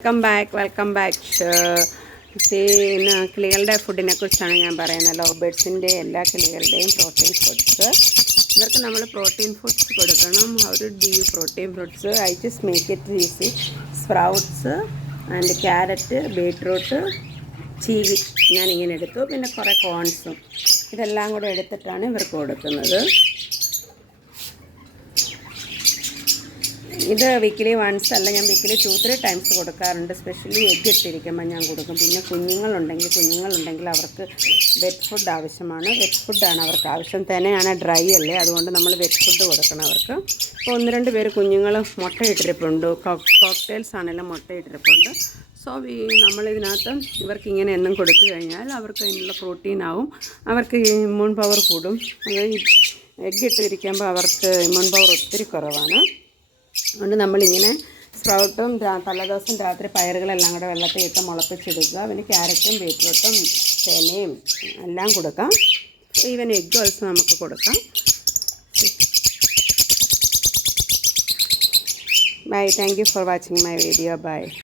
Welcome back. ഇന്ന് കിളികളുടെ ഫുഡിനെ കുറിച്ചാണ് ഞാൻ പറയുന്നത്. ലവ് ബേഡ്സിൻ്റെ എല്ലാ കിളികളുടെയും പ്രോട്ടീൻ ഫുഡ്സ്. ഇവർക്ക് നമ്മൾ പ്രോട്ടീൻ ഫുഡ്സ് കൊടുക്കണം. How to give protein foods? I just make it easy. Sprouts and carrot, beetroot, ചീവി ഞാനിങ്ങനെ എടുത്തു. പിന്നെ കുറേ കോൺസും ഇതെല്ലാം കൂടെ എടുത്തിട്ടാണ് ഇവർക്ക് കൊടുക്കുന്നത്. ഇത് വീക്കിലി വൺസ് അല്ല, ഞാൻ വീക്കിലി 2-3 ടൈംസ് കൊടുക്കാറുണ്ട്. സ്പെഷ്യലി എഗ്ഗ് ഇട്ടിരിക്കുമ്പോൾ ഞാൻ കൊടുക്കും. പിന്നെ കുഞ്ഞുങ്ങളുണ്ടെങ്കിൽ അവർക്ക് വെറ്റ് ഫുഡ് ആവശ്യമാണ്. വെറ്റ് ഫുഡാണ് അവർക്ക് ആവശ്യം. തന്നെയാണ് ഡ്രൈ അല്ലേ, അതുകൊണ്ട് നമ്മൾ വെറ്റ് ഫുഡ് കൊടുക്കണം അവർക്ക്. ഇപ്പോൾ 1-2 പേര് കുഞ്ഞുങ്ങൾ മുട്ടയിട്ടിരിപ്പുണ്ട്. കോക്ടെയിൽസ് ആണെങ്കിലും മുട്ടയിട്ടിരിപ്പുണ്ട്. സോ നമ്മളിതിനകത്ത് ഇവർക്ക് ഇങ്ങനെ എന്നും കൊടുത്തു കഴിഞ്ഞാൽ അവർക്ക് അതിനുള്ള പ്രോട്ടീൻ ആവും. അവർക്ക് ഇമ്മ്യൂൺ പവർ കൂടും. അത് എഗ്ഗ് ഇട്ടിരിക്കുമ്പോൾ അവർക്ക് ഇമ്മ്യൂൺ പവർ ഒത്തിരി കുറവാണ്. അതുകൊണ്ട് നമ്മളിങ്ങനെ സ്പ്രൗട്ടും തലേദിവസം രാത്രി പയറുകളെല്ലാം കൂടെ വെള്ളത്തിൽ ഇട്ട് മുളപ്പിച്ചെടുക്കുക. പിന്നെ ക്യാരറ്റും ബീറ്റ്റൂട്ടും തേനയും എല്ലാം കൊടുക്കാം. ഈവൻ എഗ്ഗ് ഓൾസോ നമുക്ക് കൊടുക്കാം. Bye. Thank you for watching my video. By.